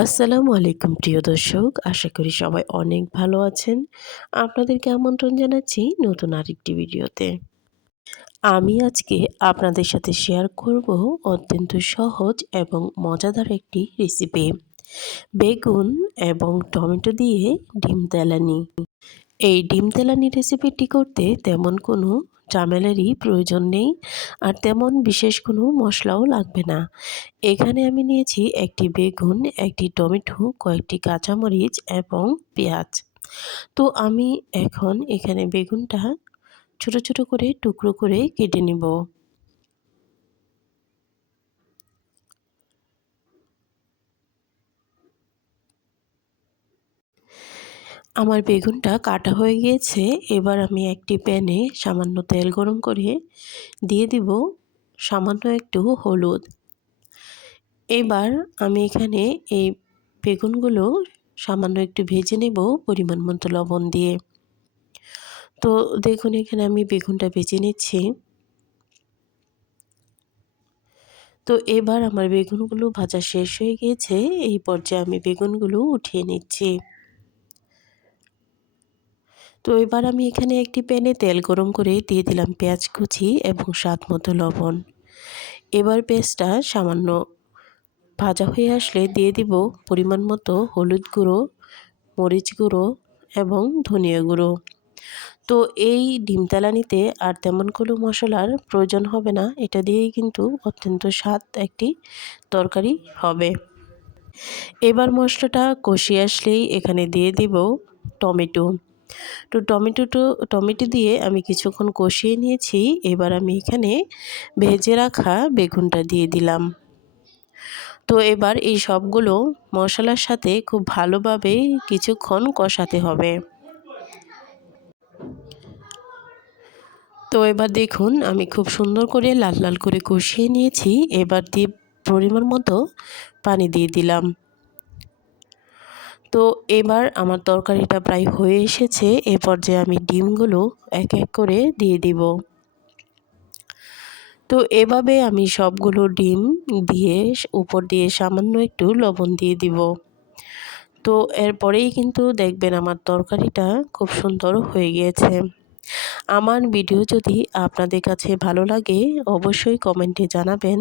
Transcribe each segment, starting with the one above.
আসসালামু আলাইকুম প্রিয় দর্শক, আশা করি সবাই অনেক ভালো আছেন। আপনাদেরকে আমন্ত্রণ জানাচ্ছি নতুন আরেকটি ভিডিওতে। আমি আজকে আপনাদের সাথে শেয়ার করব অত্যন্ত সহজ এবং মজাদার একটি রেসিপি। বেগুন এবং টমেটো দিয়ে ডিম তেলানি। এই ডিম তেলানি রেসিপিটি করতে তেমন কোনো ঝামেলারই প্রয়োজন নেই, আর তেমন বিশেষ কোনো মশলাও লাগবে না। এখানে আমি নিয়েছি একটি বেগুন, একটি টমেটো, কয়েকটি কাঁচামরিচ এবং পেঁয়াজ। তো আমি এখন এখানে বেগুনটা ছোট ছোট করে টুকরো করে কেটে নিব। আমার বেগুনটা কাটা হয়ে গিয়েছে। এবার আমি একটি প্যানে সামান্য তেল গরম করে দিয়ে দিব সামান্য একটু হলুদ। এবার আমি এখানে এই বেগুনগুলো সামান্য একটু ভেজে নেব পরিমাণ মতো লবণ দিয়ে। তো দেখুন এখানে আমি বেগুনটা ভেজে নিচ্ছি। তো এবার আমার বেগুনগুলো ভাজা শেষ হয়ে গিয়েছে। এই পর্যায়ে আমি বেগুনগুলো উঠিয়ে নিচ্ছি। তো এবার আমি এখানে একটি প্যানে তেল গরম করে দিয়ে দিলাম পেঁয়াজ কুচি এবং স্বাদ মতো লবণ। এবার পেঁয়াজটা সামান্য ভাজা হয়ে আসলে দিয়ে দিব পরিমাণ মতো হলুদ গুঁড়ো, মরিচ গুঁড়ো এবং ধনিয়া গুঁড়ো। তো এই ডিম তেলানিতে আর তেমন কোনো মশলার প্রয়োজন হবে না। এটা দিয়েই কিন্তু অত্যন্ত স্বাদ একটি তরকারি হবে। এবার মশলাটা কষিয়ে আসলেই এখানে দিয়ে দিব টমেটো। তো টমেটো দিয়ে আমি কিছুক্ষণ কষিয়ে নিয়েছি। এবার আমি এখানে ভেজে রাখা বেগুনটা দিয়ে দিলাম। তো এবার এই সবগুলো মশলার সাথে খুব ভালোভাবে কিছুক্ষণ কষাতে হবে। তো এবার দেখুন আমি খুব সুন্দর করে লাল লাল করে কষিয়ে নিয়েছি। এবার দিয়ে পরিমাণ মতো পানি দিয়ে দিলাম। তো এবার আমার তরকারিটা প্রায় হয়ে এসেছে। এ পর্যায়ে আমি ডিমগুলো এক এক করে দিয়ে দিব। তো এভাবে আমি সবগুলো ডিম দিয়ে উপর দিয়ে সামান্য একটু লবণ দিয়ে দিব। তো এরপরেই কিন্তু দেখবেন আমার তরকারিটা খুব সুন্দর হয়ে গিয়েছে। আমার ভিডিও যদি আপনাদের কাছে ভালো লাগে অবশ্যই কমেন্টে জানাবেন,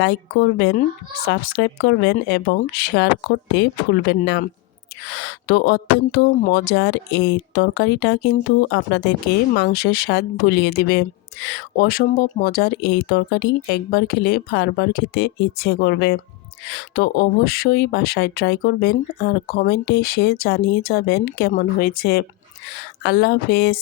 লাইক করবেন, সাবস্ক্রাইব করবেন এবং শেয়ার করতে ভুলবেন না। তো অত্যন্ত মজার এই তরকারিটা কিন্তু আপনাদেরকে মাংসের স্বাদ ভুলিয়ে দিবে। অসম্ভব মজার এই তরকারি একবার খেলে বারবার খেতে ইচ্ছে করবে। তো অবশ্যই বাসায় ট্রাই করবেন আর কমেন্টে এসে জানিয়ে যাবেন কেমন হয়েছে। আল্লাহ হাফেজ।